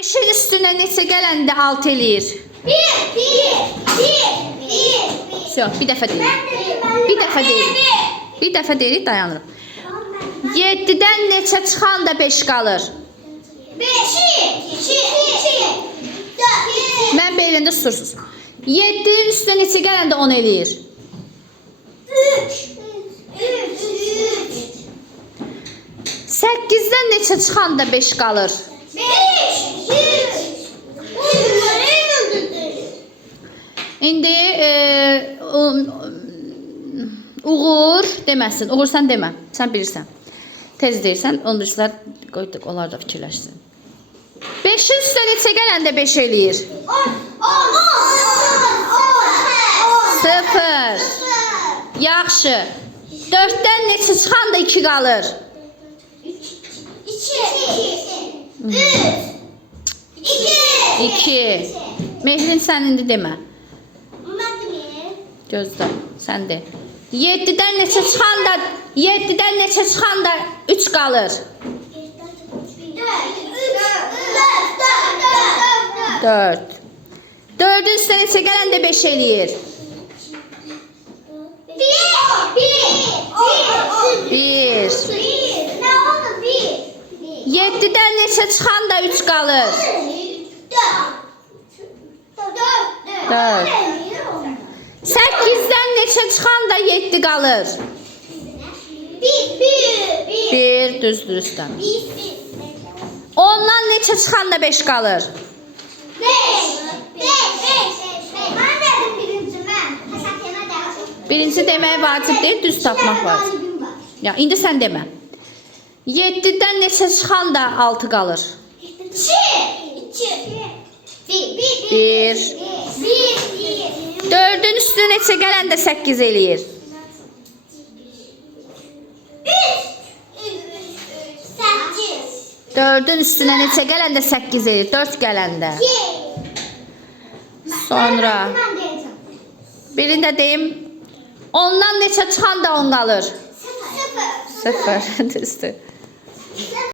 5'in üstünə neçə gələndə 6 eləyir? 1. Bir dəfə deyil. Bir dəfə deyirik, dayanırıq. 7-dən neçə çıxanda 5 qalır? 5. 2. Mən belində susursuz. 7-nin üstünə neçə gələndə 10 eləyir? 3. 8-dən neçə çıxanda 5 qalır? 5. İndi Uğur deməsin. Uğur sən demə. Sən bilirsən. Tez deyirsən. Onlarlar qoyduq. Onlar da fikirləşsin. 5-in üstünə neçə gələndə 5 eləyir? 0. Yaxşı. 4-dən neçə çıxanda 2 qalır? 2. Mehrin sən indi demə. Gözlə, sən de. 7-dən neçə çıxanda 3 qalır? 4. 4-ün üstünə neçə gələndə 5 eləyir? 1. 7-dən neçə çıxanda 3 qalır? 4. 8-dən neçə çıxanda 7 qalır? 1. Düzdür üstdən. 10-dan neçə çıxanda 5 qalır? 5. Birinci demək vacib deyil, düz tapmaq vacib. Ya, indi sən demə. 7-dən neçə çıxanda 6 qalır? 1. 4-ün üstünə neçə gələndə 8 eləyir? 4-ün üstünə neçə gələndə 8 eləyir? 4 gələndə. Sonra birində deyim. 10-dan neçə çıxanda 10 qalır? 0. Düzdür.